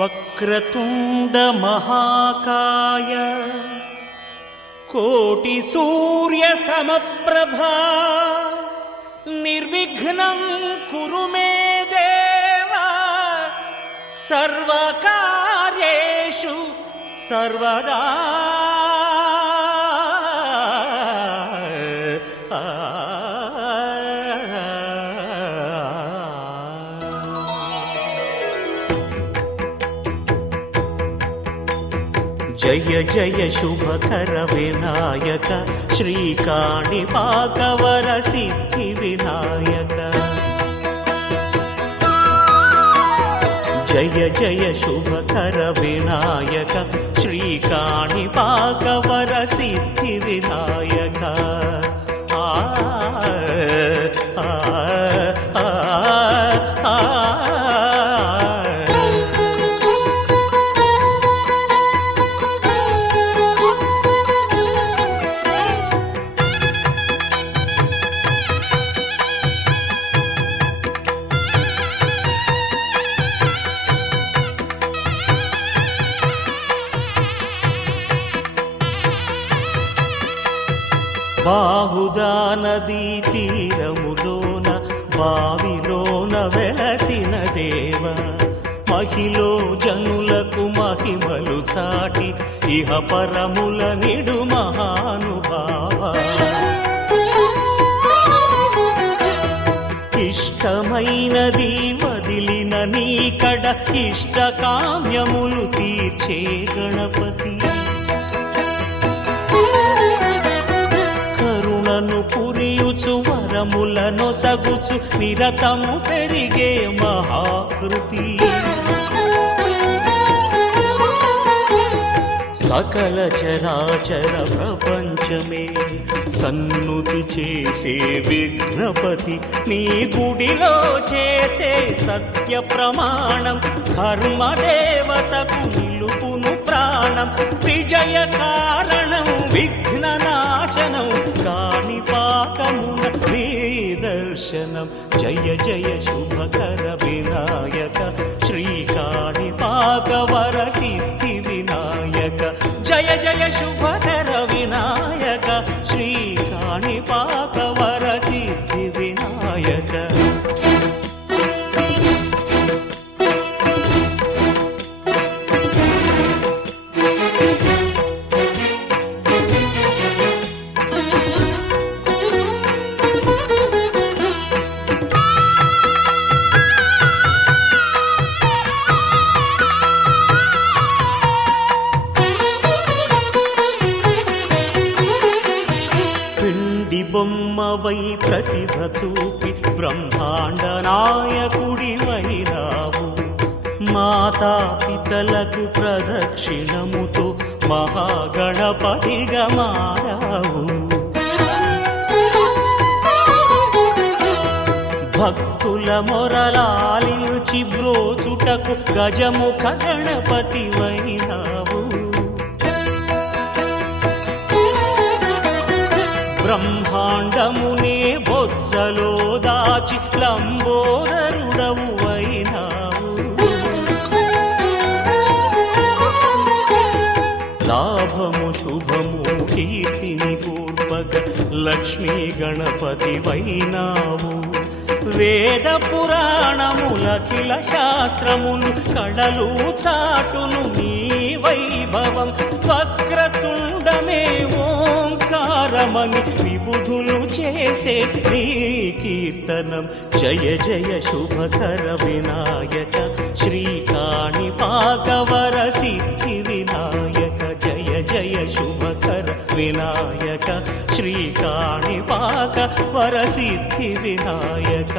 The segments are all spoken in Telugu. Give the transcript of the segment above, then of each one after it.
వక్రతుండ మహాకాయ కోటి సూర్య సమప్రభా నిర్విఘ్నం కురు మే దేవ సర్వకార్యేషు సర్వదా. జయ జయ శుభకర వినాయక శ్రీకాణిపాకవర సిద్ధి వినాయక. జయ జయ శుభకర వినాయక శ్రీకాణిపాకవర సిద్ధి వినాయక. ఆ బాహుదా నదీ తీరములోన బావిలోన వెలసిన దేవ మహిలో జనులకు మహిమలు చాటి ఇహ పరముల నిడు మహానుభావ. ఇష్టమైనది వదిలిన నీకడ ఇష్ట కామ్యములు తీర్చే గణపతి. పురియుచు వరములను సగుచు నిరతము పెరిగే మహాకృతి. సకల చరాచర ప్రపంచమే సన్నుతి చేసే విఘ్నపతి. నీ గుడిలో చేసే సత్య ప్రమాణం ధర్మదేవతకు నిలుపును ప్రాణం. విజయ కారణం విఘ్న నాశనం కాణిపాకమున నీ దర్శనం. జయ జయ శుభకర వినాయక శ్రీకాణిపాకవర సిద్ధి వినాయక. జయ జయ శుభకర వినాయక శ్రీకాణిపాకవర సిద్ధి వినాయక. బొమ్మవై ప్రతిభ చూపి బ్రహ్మాండ నాయకుడి వైరావు. మాతా పితలకు ప్రదక్షిణముతో మహాగణపతిగా మారావు. భక్తుల మొరలాలించి బ్రోచుటకు గజముఖ గణపతి వైనావు. బ్రహ్మాండమునే బొజ్జలో దాచి లంబోదరుడవు అయినావు. లాభము శుభము కీర్తిని కూర్పగ లక్ష్మీ గణపతి వైనావు. వేద పురాణములఖిల శాస్త్రములు కళలు చాటును నీ వైభవం. వక్రతుండమే ఓంకారమని విబుధులు చేసే నీ కీర్తనం. జయ జయ శుభకర వినాయక శ్రీకాణిపాకవర సిద్ధి వినాయక. జయ జయ శుభకర వినాయక శ్రీకాణిపాకవర సిద్ధి వినాయక.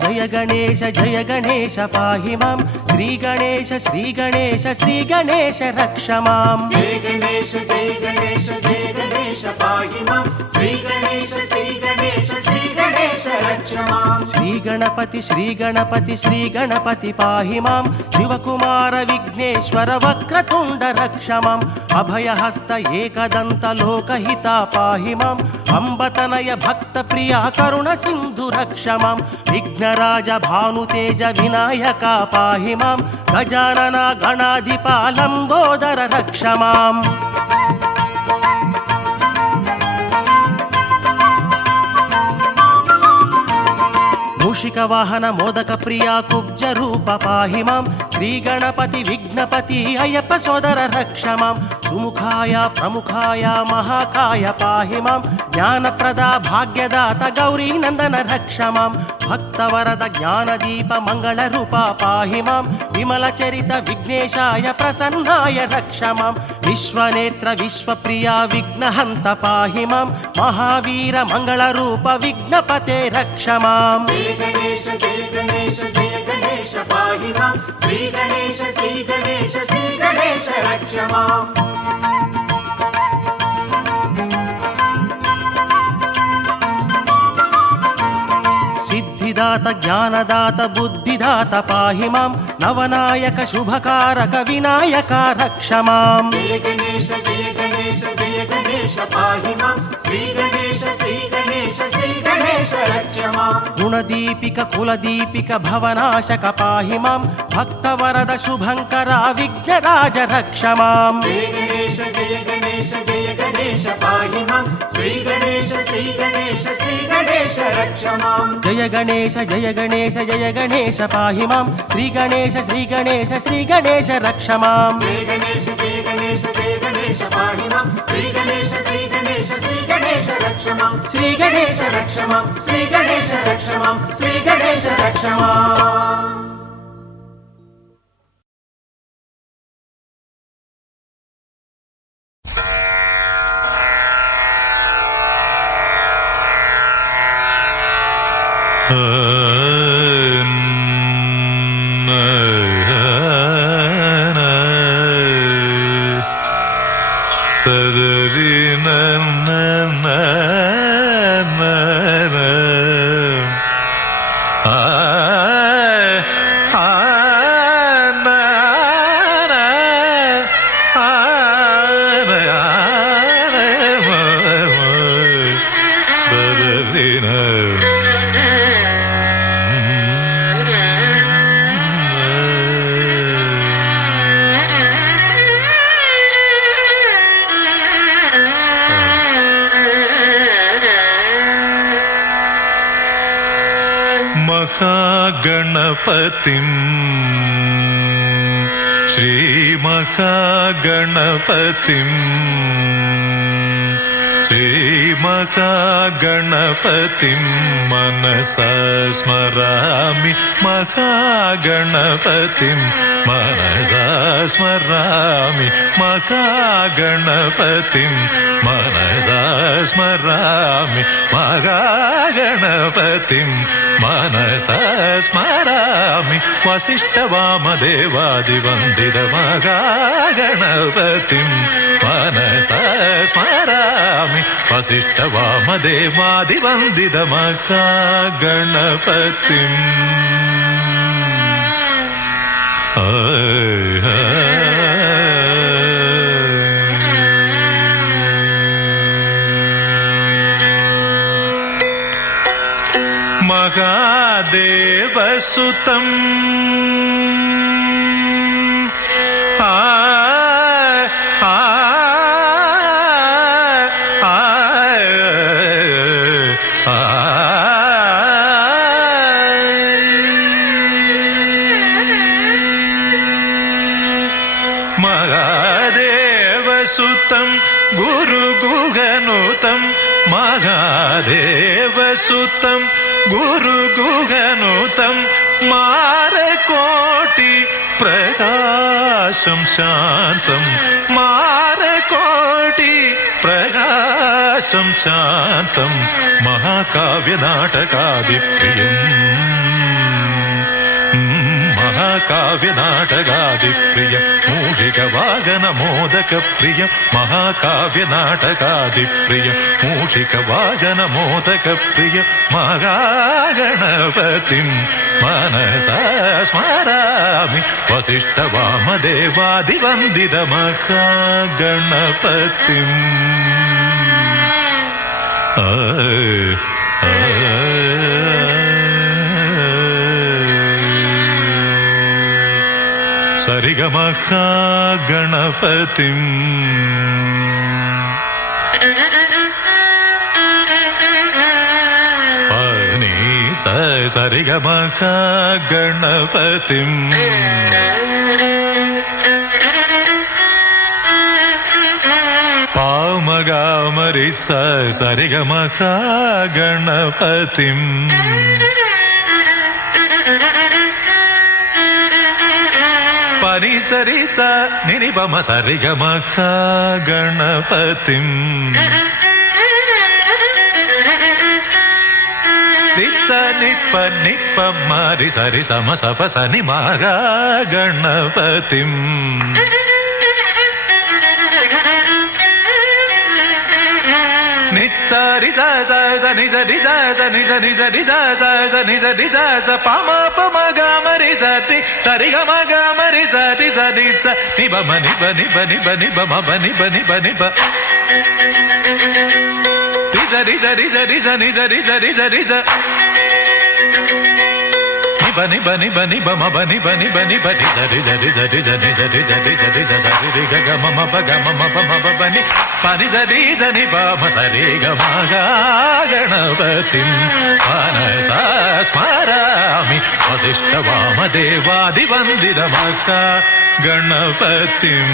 जय गणेश जय गणेश पाहि मां श्री गणेश रक्ष मां। जय गणेश पाहि मां శ్రీ గణేశ శ్రీ గణేశ శ్రీ గణేశ రక్ష మాం. శ్రీ గణపతి శ్రీ గణపతి శ్రీ గణపతి పాహి మాం. శివకుమార విఘ్నేశ్వర వక్రతుండ రక్ష మాం. అభయహస్త ఏకదంత లోకహిత పాహి మాం. అంబతనయ భక్త ప్రియ కరుణ సింధు రక్ష మాం. విఘ్నరాజ భానుతేజ వినాయక పాహి మాం. గజానన గణాధిప లంబోదర రక్ష మాం. మూషిక వాహన మోదక ప్రియా కుబ్జ రూప పాహి మాం. శ్రీ గణపతి విఘ్నపతి అయ్యప్ప సోదర రక్ష మాం. సుముఖాయ ప్రముఖాయ మహాకాయ పాహి మాం. జ్ఞానప్రద భాగ్యదాత గౌరీ నందన రక్ష మాం. భక్తవరద జ్ఞానదీప మంగళ రూప పాహి మాం. విమల చరిత విఘ్నేశాయ ప్రసన్నాయ రక్ష మాం. విశ్వనేత్ర విశ్వప్రియ విఘ్నహంత పాహి మాం. మహావీర మంగళ రూప విఘ్నపతే రక్ష మాం. జయ గణేశ జయ గణేశ జయ గణేశ పాహి మాం. శ్రీ గణేశ శ్రీ గణేశ శ్రీ గణేశ రక్ష మాం. సిద్ధిదాత జ్ఞానదాత బుద్ధిదాత పాహి మాం. నవనాయక శుభకారక వినాయక రక్ష మాం. జయ గణేశ జయ గణేశ జయ గణేశ పాహి మాం. శ్రీ గణేశ శ్రీ గణేశ శ్రీ గణేశ రక్ష మాం. గుణదీపిక కులదీపిక భవనాశక పాహి మాం. భక్తవరద శుభంకర విఘ్నరాజ రక్ష మాం. జయ గణేశ జయ గణేశ జయ గణేశ పాహి మాం. శ్రీ గణేశ శ్రీ గణేశ శ్రీ గణేశ రక్ష మాం. జయ గణేశ జయ గణేశ జయ గణేశ పాహి మాం. శ్రీ గణేశ శ్రీ గణేశ శ్రీ గణేశ రక్ష మాం. జయ గణేశ జయ గణేశ జయ గణేశ పాహి మాం. శ్రీ గణేశ శ్రీ గణేశ శ్రీ గణేశ రక్ష మాం. శ్రీ గణేశ రక్ష మాం. శ్రీ గణేశ రక్ష మాం. శ్రీ గణేశ రక్ష మాం. महागणपतिं श्रीमहागणपतिं श्रीमहागणपतिं मनसा स्मरामि महागणपतिं मनसा स्मरामि महागणपतिं मनसा स्मरामि महागणपतिं मनसा स्मरामि वसिष्ठवामदेवादिवन्दित महागणपतिं मनसा स्मरामि वसिष्ठवामदेवादिवन्दित महागणपतिम् महादेवसुतम् महादेवसुतं गुरुगुहनुतं महादेवसुतं गुरुगुहनुतं मारकोटि प्रकाशं शान्तं मारकोटि प्रकाशं शान्तं महाकाव्यनाटकादिप्रियम् మహాకావ్య నాటకాది ప్రియ మూషిక వాగన మోదక ప్రియ మహాకావ్య నాటకాది ప్రియ మూషిక వాగన మోదక ప్రియ మహాగణపతిం మనసా స్మరామి వసిష్ఠ వామదేవాది వందిత మహాగణపతిం. సరిగమ గణపతిం పని సరిగమ గణపతిం పామగామరి సరిగమ గణపతిం పని సరి స నినిపమ సరిగమ గణపతిం నిత్త నిప్ప నిప్ప మరి సరి సమ సప సని మగా గణపతిం నిత్సరి నిజ నిజ నిజ నిజ నిజ నిజ నిజ పమ పమ గమరి సరి సరిగ మగ మరి సరి సరి స నిబ మని బని బని బని బమ బని బని బని బ నిజ నిజ నిజ నిజ నిజ నిజ నిజ నిజ బని బని బని బమ బని బని బని బని సరి సరి సరి సరి సరి సరి సరి సరి గ మమ ప గ మమ ప మ బని పని సరి సని పమ సరి గ మగ గణపతిం మనసా స్మరామి వసిష్ఠ వామదేవాది వందిత మహ గణపతిం.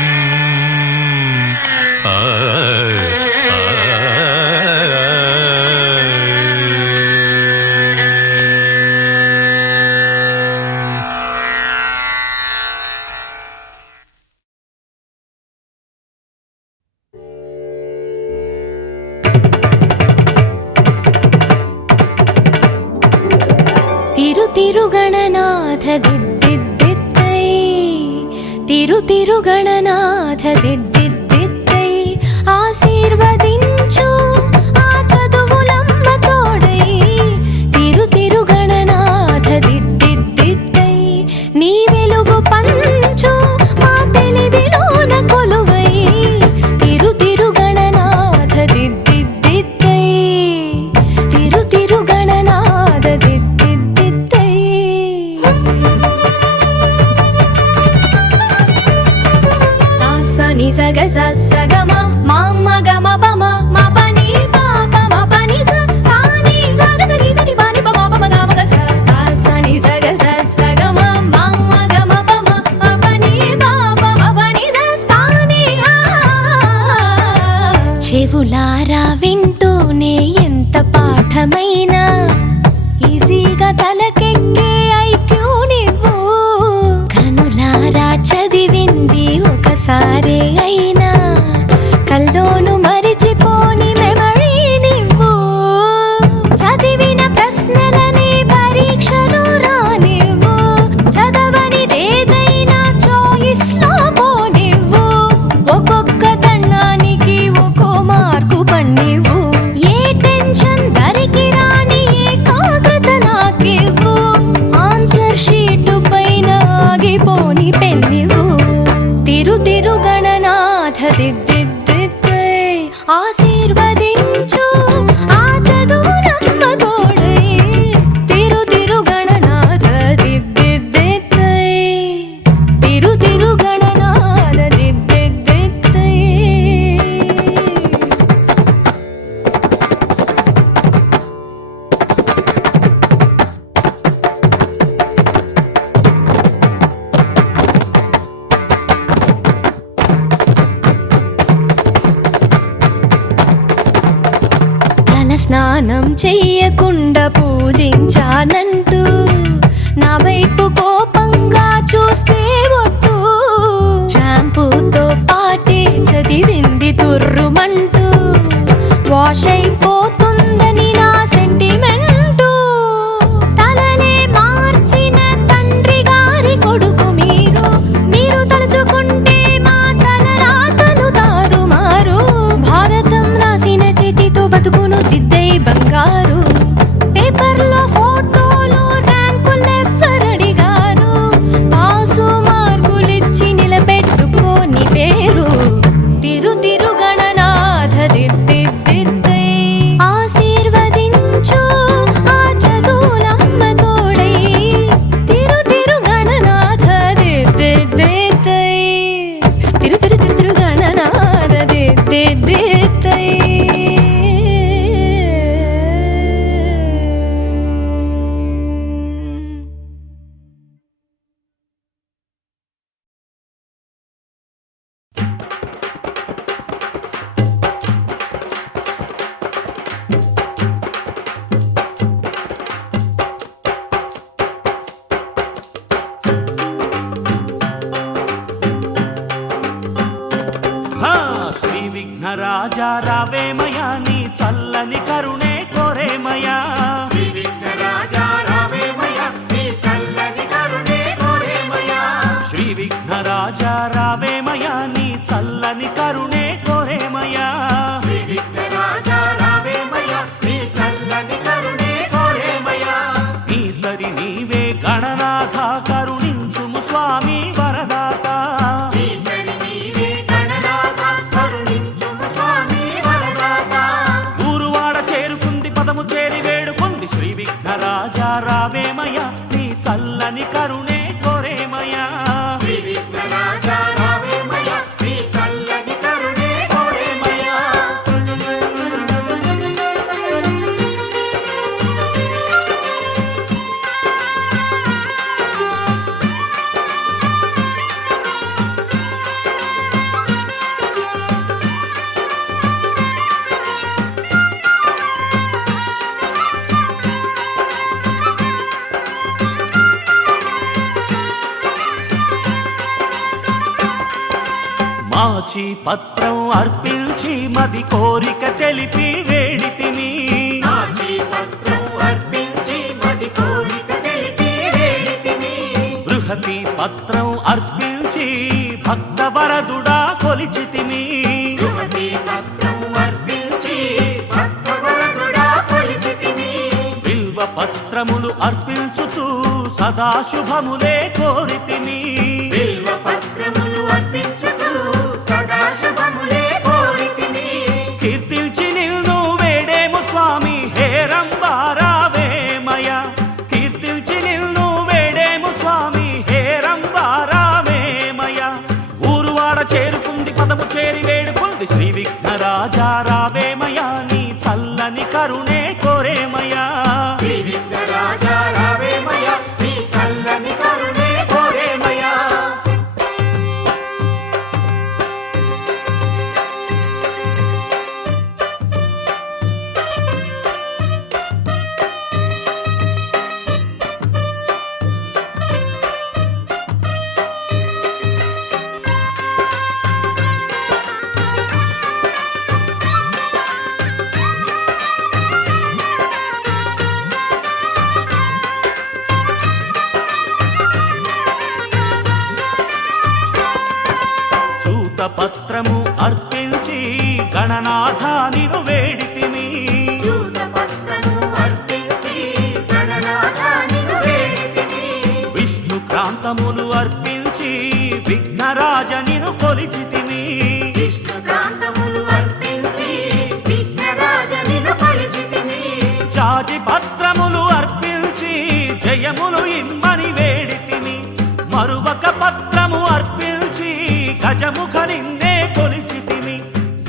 తిరుగణనాథ దిద్దిద్దిత్తై తిరుగణనాథ దిద్దిద్దిత్తై ఆశీర్వదించు ఆ చదువులమ్మ తోడై తిరుగణనాథ దిద్దిద్దిత్తై నీ వెలుగు పంచు మా తెలివిలోన కొలువై తిరుగణనాథ దిద్దిద్దిత్తై తిరుగణనాథ దిద్దిద్దిత్తై సాసని సగ సగమ మమ గమ పమ మ పని పాప మ పని స సాని సగ సని సని పని పమ పమ గమ గ స సాసని సగ సగమ మమ గమ పమ మ పని పాప మ పని స సాని చెవులారా వింటూనే ఎంత పాఠమైనా ఈజీగా తలకెక్కే ఐక్యూ నువ్వు కనులారా చదివింది ఒకసారే అయినా కల్లోను మరిచిపోని మెమరీ నువ్వు చదివిన ప్రశ్నలని పరీక్షలు రానివ్వు చదవనిదేదైనా చాయిస్ లో పోనివ్వు ఒక్కొక్క దండానికి ఒక్కో మార్కు పన్నివ్వు ఏ టెన్షన్ దరికి రాని ఏకాగ్రత నాకివ్వు ఆన్సర్ షీటు పైన ఆగిపోని పెన్నివ్వు తిరుగణనాథ దిద్దిద్దిత్తై ఆశీర్వదించు ఆ చదువులమ్మ తోడై తిరుగణనాథ దిద్దిద్దిత్తై తిరుగణనాథ దిద్దిద్దిత్తై. స్నానం చెయ్యకుండా పూజించానంటూ నా వైపు కోపంగా చూస్తే ఒట్టు షాంపూతో పాటే చదివింది తుర్రుమంటూ వాష్ అయిపోతుందని నా సెంటిమెంటు తలలే మార్చిన తండ్రి గారి కొడుకు రాజా రావేమయా నీ చల్లని కరుణే కోరేమయా శ్రీ విఘ్నరాజా రావేమయ్యా నీ చల్లని కరుణే కోరేమయ్యా శ్రీ విఘ్నరాజా రావేమయా నీ చల్లని కరుణే కోరేమయా శ్రీ విఘ్నరాజా రావేమయ్యా నీ చల్లని కరుణే కోరేమయ్యా నీ సరి నీవే గణనాథ కరుణించుము స్వామి వరదాత ఈశ్వరి నీవే గణనాథ కరుణించుము స్వామి వరదాత ఊరువాడ చేరుకుంది పదము చేరి వేడుకుంది శ్రీ విఘ్నరాజా రావేమయా నీ చల్లని కరుణే కోరేమయా శ్రీ విఘ్నరాజా రావేమయ్యా నీ చల్లని కరుణే కోరేమయ్యా మాచి పత్రం అర్పించి మది కోరిక తెలిపి వేడితిని నాచి పత్రం అర్పించి మది కోరిక తెలిపి వేడితిని బృహతి పత్రం అర్పించి భక్త వరదుడా కొలిచితిని బృహతి పత్రం అర్పించి భక్తవరదుడా కొలిచితిని బిల్వ పత్రములు అర్పించుతూ సదాశుభములే కోరితిని బిల్వ పత్రములు అర్పించుతూ సదాశుభములే కోరితిని కీర్తించి నిన్ను వేడేము స్వామి హేరంబారావేమయ కీర్తించి నిన్ను వేడేము స్వామి హేరంబారావేమయ ఊరువాడ చేరుకుంది పదము చేరి వేడుకుంది శ్రీ విఘ్నరాజా రావేమయా నీ చల్లని కరుణే కోరేమయా శ్రీ విఘ్నరాజా రావేమయ్యా నీ చల్లని కరుణే కోరేమయ్యా చూత పత్రము అర్పించి గణనాథానిను వేడితిని చూత పత్రము అర్పించి గణనాథానిను వేడితిని విష్ణు క్రాంతములు అర్పించి విఘ్నరాజనిను కొలిచితిని విష్ణుకాంతములు అర్పించి విఘ్నరాజనిను కొలిచితిని జాజి పత్రములు అర్పించి జయములు ఇమ్మని వేడితిని మరువక పత్రము అర్పించి గజముఖ నిన్నే కొలిచితిని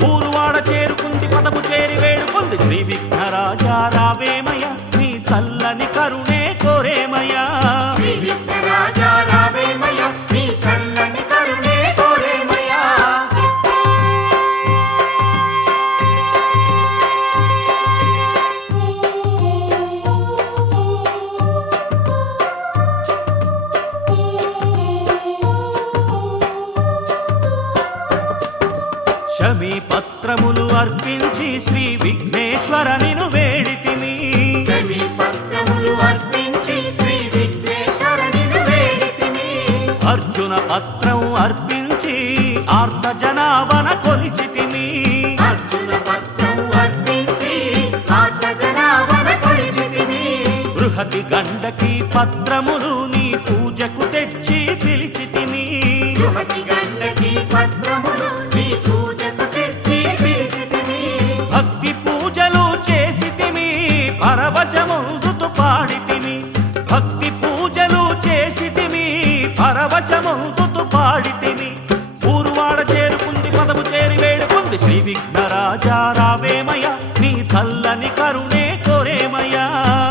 ఊరువాడ చేరుకుంది పదము చేరి వేడుకుంది శ్రీ విఘ్నరాజా రావేమయ నీ చల్లని కరుణే కోరేమయా శ్రీ విఘ్నరాజా రావేమయ్యా నీ చల్లని కరుణే కోరేమయ్యా శమీ పత్రములు అర్పించి శ్రీ విఘ్నేశ్వరనిను వేడితిని శమీ పత్రములు అర్పించి శ్రీ విఘ్నేశ్వరనిను వేడితిని అర్జున పత్రం అర్పించి ఆర్త జనావన కొలిచితిని అర్జున పత్రం అర్పించి ఆర్త జనావన కొలిచితిని బృహతి గండకి పత్రములు నీ పూజకు తెచ్చి పిలిచితిని బృహతి గండకి పత్రములు నీ పూజకు తెచ్చి పిలిచితిని భక్తి పూజలు చేసితిమి పరవశముందుతు పాడితిమి భక్తి పూజలు చేసితిమి పరవశముందుతు పాడితిమి ఊరువాడ చేరుకుంది పదము చేరి వేడుకుంది శ్రీ విఘ్నరాజా రావేమయ నీ చల్లని కరుణే కోరేమయా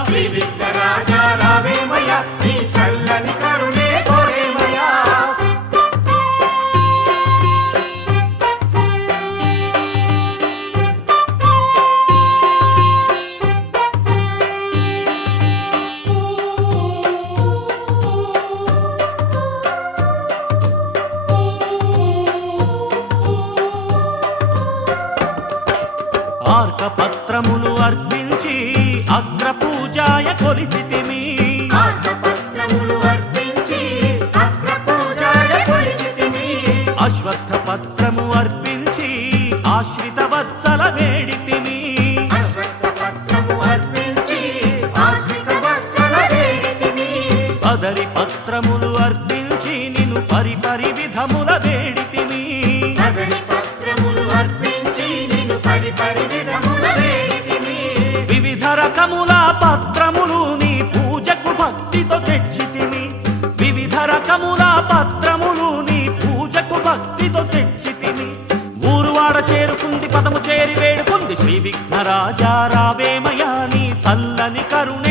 శ్రీ విఘ్నరాజా రావేమయ్యా నీ చల్లని కరుణే కోరేమయ్యా పత్రములు అర్పించి నిన్ను పరిపరి విధముల వేడితిమి పగని పత్రములు అర్పించి నిన్ను పరిపరి విధముల వేడితిమి వివిధ రకముల పత్రములు నీ పూజకు భక్తితో తెచ్చితిమి వివిధ రకముల పత్రములు నీ పూజకు భక్తితో తెచ్చితిమి ఊరువాడ చేరుకుంది పదము చేరి వేడుకుంది శ్రీ విఘ్నరాజా రావేమయా నీ చల్లని కరుణ